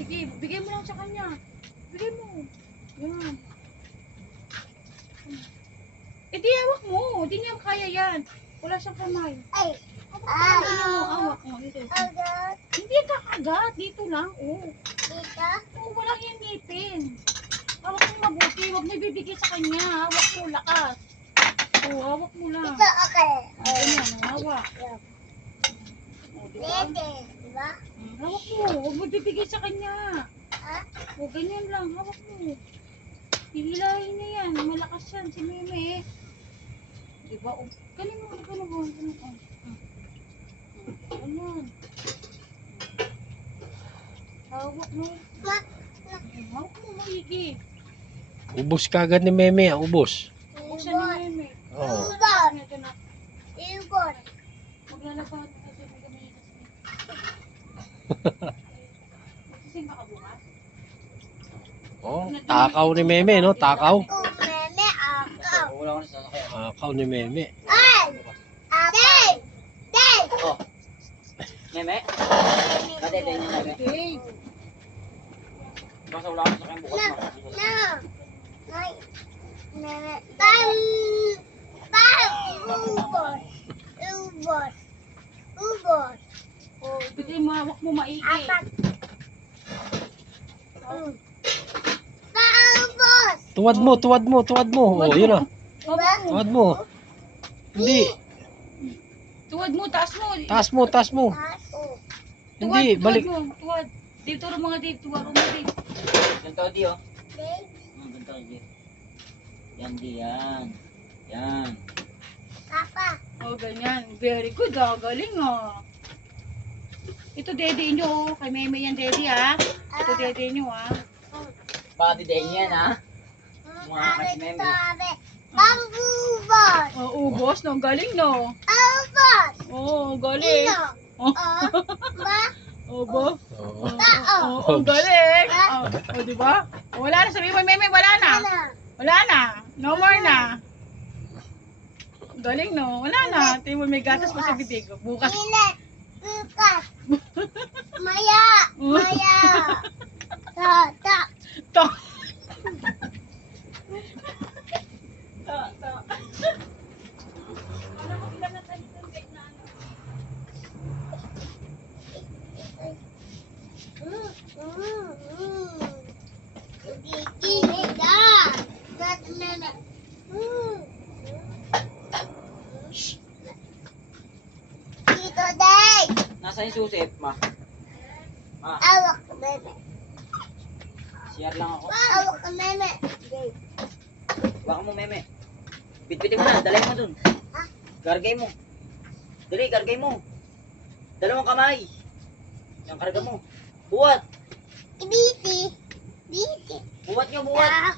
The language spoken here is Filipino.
Sige, bigay mo lang sa kanya. Bigay mo. Yan. Eh di hawak mo. Di niya kaya yan. Wala siyang kamay. Ay. Ano mo, hawak mo. Dito. Agad. Hindi kakagat. Dito lang. Oh. Dito. Oo, walang yung ngipin. Hawak mo mabuti. Huwag mo ibibigay sa kanya. Hawak mo lakas. Oo, hawak mo lang. Ito, okay. Ganyan, hawak. Oh, diba? Dede. Diba? Hawak mo. Huwag mo ibibigay sa kanya. Ha? O, ganyan lang. Hawak mo. Hihilahin niya yan. Malakas yan. Si Meme. Diba? O, galing mo. Galing mo. Galing mo. Ganyan. Hawak mo. Ma- Hawak mo. Maigi. Ubos kagad ni Meme, ubos. O, siya ni Meme. Oo. Ibon. Ito na. Ibon. Maglalabas. Kasi may gamay kasi. Kasi baka bukas. Oh, takaw ni Meme, no? Takaw. Umeme ako. Wala ko na sasakyan. Takaw ni Meme. Ay! Day! Day! Oh. Meme? Dati, dati niya Meme. Okay. Basta wala ko na sasakyan bukas No! na. No! Ay! Meme. Bam! Bam! Ubos! Ubos! Ubos! O, bigay mo. Hawak mo maigi. Apat! Paubos! Tuwad mo, tuwad mo, tuwad mo. Oh, yun ah. Diba? Tuwad mo. Hindi. Tuwad mo. Taas mo. Taas mo, taas mo. Aso. Hindi, Tuwad balik. mo. Tuwad. Dave, turo mga Dave. Tuwad mo, Dave. Ganito di oh. Day! Ganito di. Yan di yan. Yan. Papa! Oh, ganyan. Very good, ah. Galing, ah. Ito, dede nyo. Kay Meme yan, dede, ah. Ito, dede nyo, ah. Baka didayin yan ha. Mga kasi Meme. Sabi! Pambubos! Oh, ubos, no? Galing, no? Ubos! Oh, galing. Ino! Oh, Ba? ubos. Oo. Tao! Oh, ang galing. Oh, di ba? Oh, wala na. Sabi mo, Meme, wala na. Ano? Wala na. No more na. Galing, no? Wala na. Tingin mo, may gatas pa sa bibig. Bukas. Init! Bukas! Maya! Maya! Ta! To. To. Alam mo, ilan na tayo ng bed na ano? Giginig ka! Meme. Tito Day! Nasa yung susip ma? Ma, Awak ka, Meme. share lang ako. Awak ka, Meme. Baka mo Meme. Bitbitin mo na, dalay mo dun. Ha? Gargay mo. Dali, gargay mo. Dalawang kamay. Yung karga mo. Buwat. Ibiti. Biti. Buwat nyo, buwat. Ah,